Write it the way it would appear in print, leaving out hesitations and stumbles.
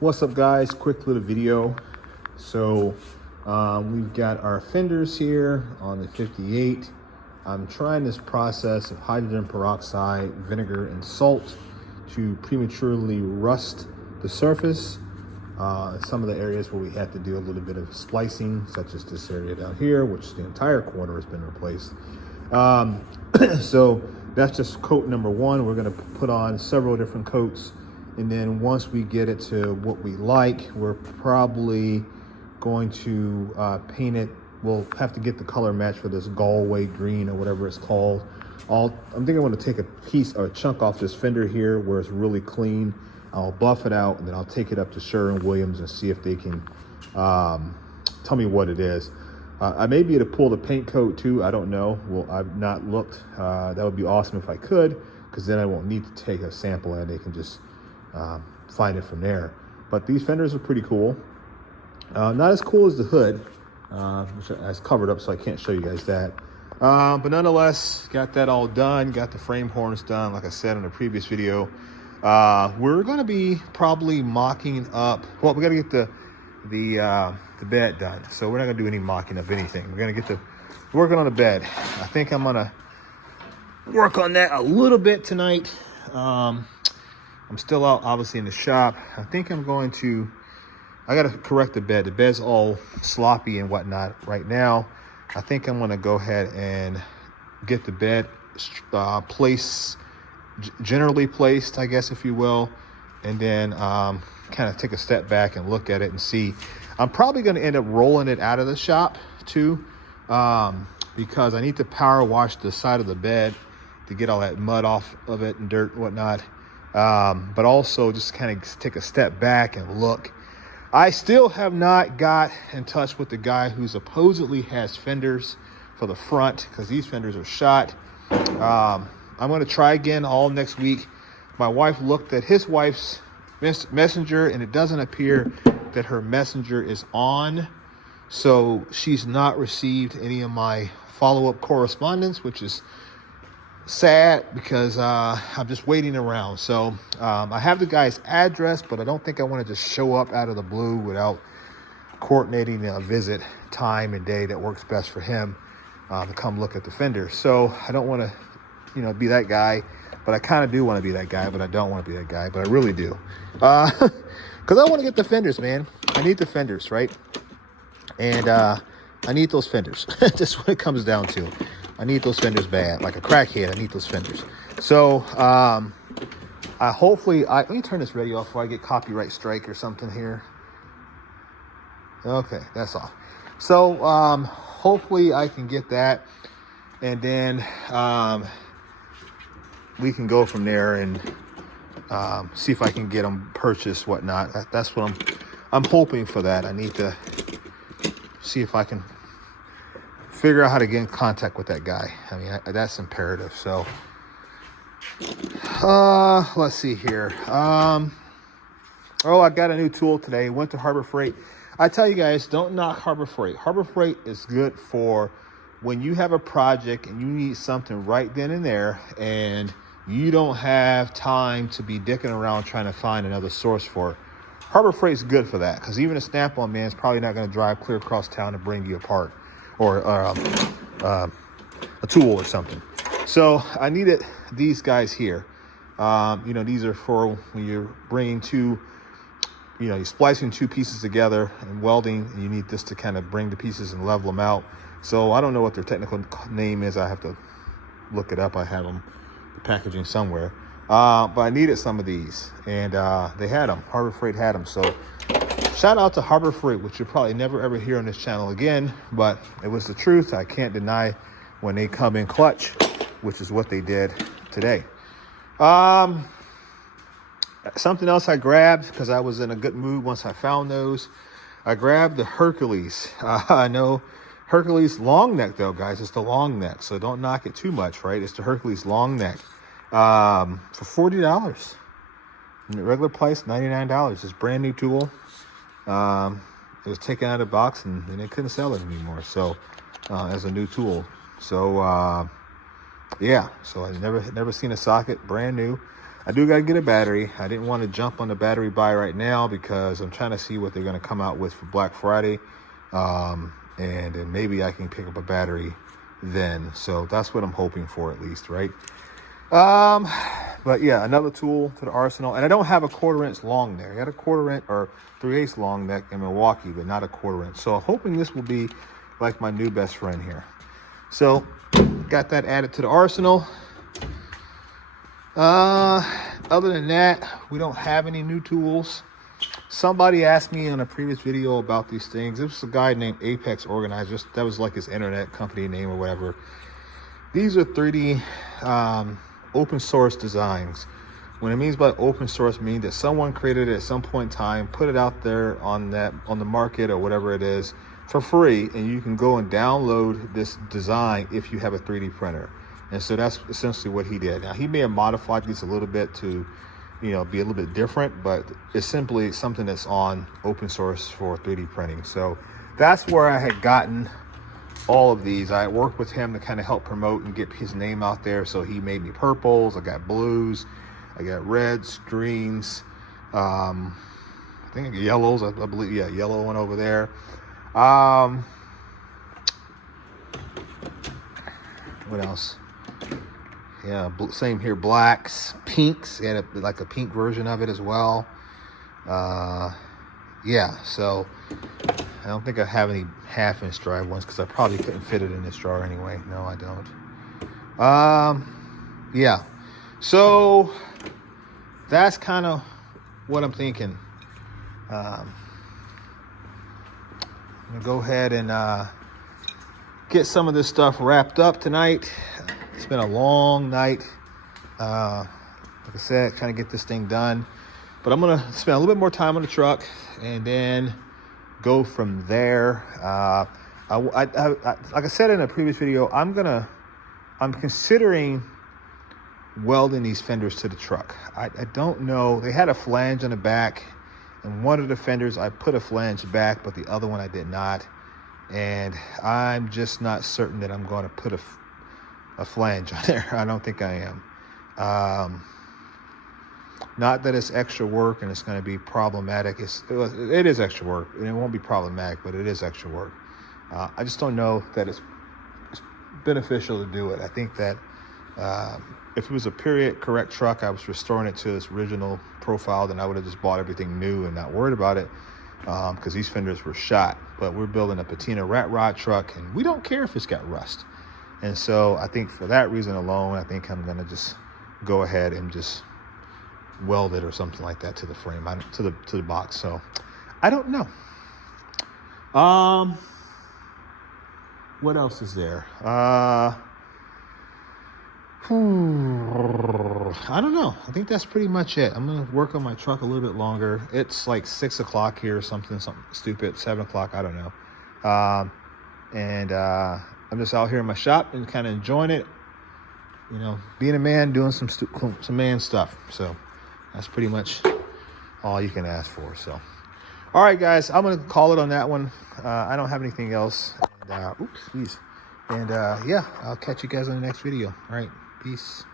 What's up, guys? Quick little video. So we've got our fenders here on the 58. I'm trying this process of hydrogen peroxide, vinegar, and salt to prematurely rust the surface. Some of the areas where we had to do a little bit of splicing, such as this area down here, which the entire corner has been replaced. So that's just coat number one. We're going to put on several different coats. And then once we get it to what we like, we're probably going to paint it. We'll have to get the color match for this Galway green or whatever it's called. I'm thinking I'm going to take a piece or a chunk off this fender here where it's really clean. I'll buff it out, and then I'll take it up to Sherwin-Williams and see if they can tell me what it is. I may be able to pull the paint coat too. I don't know. Well, I've not looked. That would be awesome if I could, because then I won't need to take a sample and they can just find it from there. But these fenders are pretty cool. Not as cool as the hood, which is covered up, so I can't show you guys that. But nonetheless, got that all done. Got the frame horns done, like I said in the previous video. We're going to be probably mocking up. Well, we got to get the bed done, so we're not going to do any mocking up anything. We're going to get working on the bed. I think I'm going to work on that a little bit tonight. I'm still out, obviously, in the shop. I think I'm going to, I got to correct the bed. The bed's all sloppy and whatnot right now. I think I'm going to go ahead and get the bed generally placed, I guess, if you will. And then kind of take a step back and look at it and see. I'm probably going to end up rolling it out of the shop too, because I need to power wash the side of the bed to get all that mud off of it and dirt and whatnot. But also just kind of take a step back and look. I still have not got in touch with the guy who supposedly has fenders for the front, because these fenders are shot. I'm going to try again all next week. My wife looked at his wife's messenger, and it doesn't appear that her messenger is on. So she's not received any of my follow-up correspondence, which is sad, because I'm just waiting around. So I have the guy's address, but I don't think I want to just show up out of the blue without coordinating a visit time and day that works best for him to come look at the fender. So I don't want to, be that guy, but I kind of do want to be that guy, but I don't want to be that guy, but I really do. Because I want to get the fenders, man. I need the fenders, right? And I need those fenders. That's what it comes down to. I need those fenders bad. Like a crackhead, I need those fenders. So let me turn this radio off before I get copyright strike or something here. Okay, that's off. So hopefully I can get that, and then we can go from there and see if I can get them purchased, whatnot. That's what I'm hoping for. That I need to see if I can figure out how to get in contact with that guy. I mean, that's imperative. So let's see here. I got a new tool today. Went to Harbor Freight. I tell you guys, don't knock Harbor Freight. Harbor Freight is good for when you have a project and you need something right then and there, and you don't have time to be dicking around trying to find another source for it. Harbor Freight's good for that, because even a Snap-on man is probably not going to drive clear across town to bring you a part or a tool or something. So I needed these guys here. These are for when you're bringing you're splicing two pieces together and welding, and you need this to kind of bring the pieces and level them out. So I don't know what their technical name is. I have to look it up. I have them, the packaging somewhere. But I needed some of these, and they had them. Harbor Freight had them. So shout out to Harbor Freight, which you'll probably never ever hear on this channel again, but it was the truth. I can't deny when they come in clutch, which is what they did today. Something else I grabbed, because I was in a good mood once I found those. I grabbed the Hercules. I know Hercules long neck though, guys. It's the long neck, so don't knock it too much, right? It's the Hercules long neck for $40. And the regular price, $99. It's brand new tool. It was taken out of the box, and they couldn't sell it anymore. So as a new tool. So yeah. So I never seen a socket, brand new. I do got to get a battery. I didn't want to jump on the battery buy right now because I'm trying to see what they're going to come out with for Black Friday. And then maybe I can pick up a battery then. So that's what I'm hoping for, at least, right? But yeah, another tool to the arsenal. And I don't have a 1/4 inch long neck. I got a 1/4 inch or 3/8 long neck in Milwaukee, but not a 1/4 inch. So I'm hoping this will be like my new best friend here. So got that added to the arsenal. Other than that, we don't have any new tools. Somebody asked me in a previous video about these things. It was a guy named Apex Organizers. That was like his internet company name or whatever. These are 3D open source designs. What it means by open source means that someone created it at some point in time, put it out there on the market or whatever it is for free, and you can go and download this design if you have a 3D printer. And so that's essentially what he did. Now, he may have modified these a little bit to, be a little bit different, but it's simply something that's on open source for 3D printing. So that's where I had gotten all of these. I worked with him to kind of help promote and get his name out there. So he made me purples, I got blues, I got reds, greens, I think I got yellows, I believe, yeah, yellow one over there. What else? Yeah, same here, blacks, pinks. He had like a pink version of it as well. Yeah, so I don't think I have any 1/2 inch drive ones because I probably couldn't fit it in this drawer anyway. No, I don't. Yeah, so that's kind of what I'm thinking. I'm gonna go ahead and get some of this stuff wrapped up tonight. It's been a long night. Like I said, trying to get this thing done. But I'm gonna spend a little bit more time on the truck and then go from there. Like I said in a previous video, I'm considering welding these fenders to the truck. I don't know. They had a flange on the back, and one of the fenders I put a flange back, but the other one I did not. And I'm just not certain that I'm going to put a flange on there. I don't think I am. Not that it's extra work and it's going to be problematic. It is extra work, and it won't be problematic, but it is extra work. I just don't know that it's beneficial to do it. I think that if it was a period correct truck, I was restoring it to its original profile, then I would have just bought everything new and not worried about it, because these fenders were shot. But we're building a Patina Ratrod truck, and we don't care if it's got rust. And so I think for that reason alone, I think I'm going to just go ahead and just weld it or something like that to the frame, to the box. So I don't know. What else is there? I don't know. I think that's pretty much it. I'm going to work on my truck a little bit longer. It's like 6 o'clock here or something stupid, 7 o'clock. I don't know. I'm just out here in my shop and kind of enjoying it. Being a man, doing some man stuff. So that's pretty much all you can ask for. So, all right, guys, I'm going to call it on that one. I don't have anything else. And, yeah, I'll catch you guys on the next video. All right, peace.